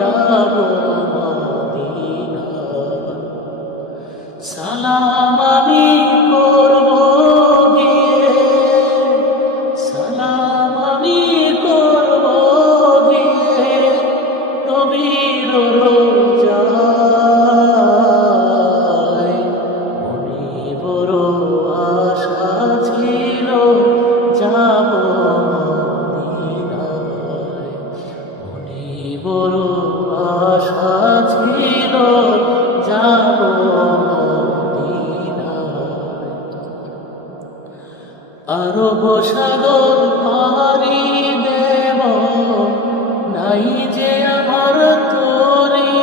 যাব মদিনায়। সালাম আমি করব গিয়ে, সালাম আমি করব গিয়ে নবীর রোজায়। মনে বড় আশা ছিল যাব মদিনায়, মনে বড় আশা ছিল যাব মদিনায়। আরব সাগর পাড়ি দেব, নাই যে আমার তরি,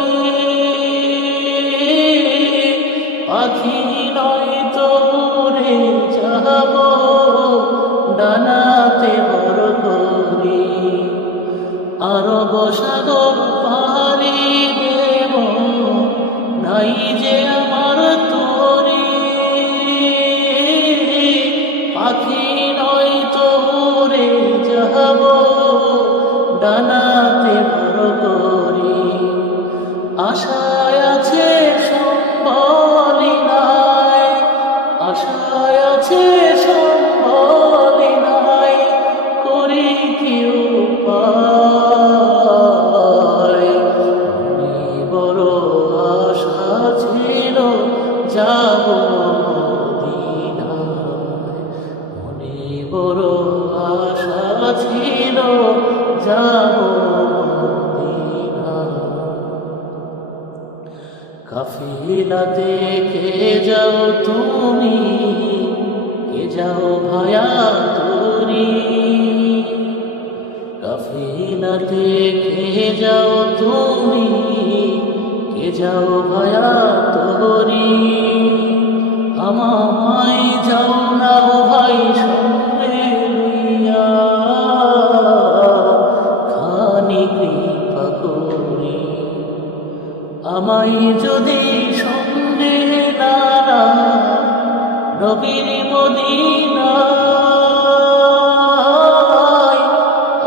পাখি নয় তো উড়ে যাব ডানাতে ভর করি। আরব সাগর পাড়ি দেব, নাই যে আমার তরি, পাখি নয় তো উড়ে যাব ডানাতে ভর করি। আশায় আছে সম্বলি নাই, আশায় আছে সম্বলি নাই, করি কি উপায়। মনে বড় আশা ছিল যাব মদিনায়, মনে বড় আশা ছিল যাব মদিনায়। কাফিলা দেখে যাও তুমি, কে যাও ভায়া তোরি, কাফিলা দেখে যাও তুমি, কে যাও ভায়া তোরি। আমায় যাও না ভাই সঙ্গে লইয়া, খানি কৃপা করি। আমায় যদি সঙ্গে না নবীর মদিনায়,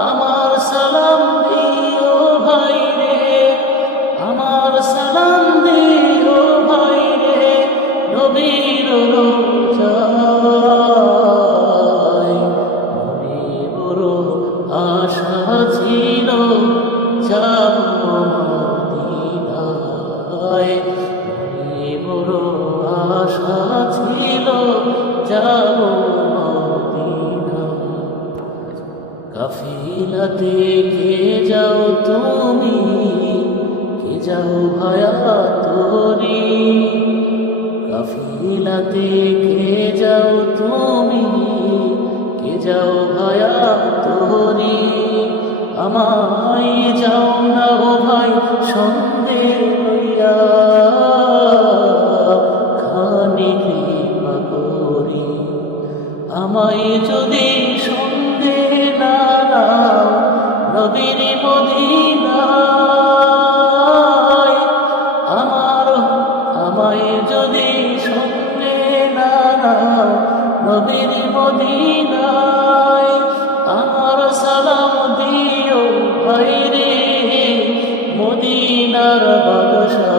আমার সালাম দিও ভাই রে, আমার সালাম দিও ভাই রে নবীর রোজায়। মনে বড় আশা ছিল যাব মদিনায়, মনে বড় আশা ছিল যাব মদিনায়। কাফিলা দেখে যাও তুমি, কে যাও ভায়া তোরি, কাফিলা দেখে যাও তুমি, কে যাও ভায়া তোরি। আমায় যাও না ও ভাই সঙ্গে লইয়া, খানি কৃপা করি। আমায় যদি সঙ্গে না নবীর মদিনায়, আমায় যদি সঙ্গে না নবীর মদিনায়, আমার সালাম দিও ভাই রে মদিনার বাদশা।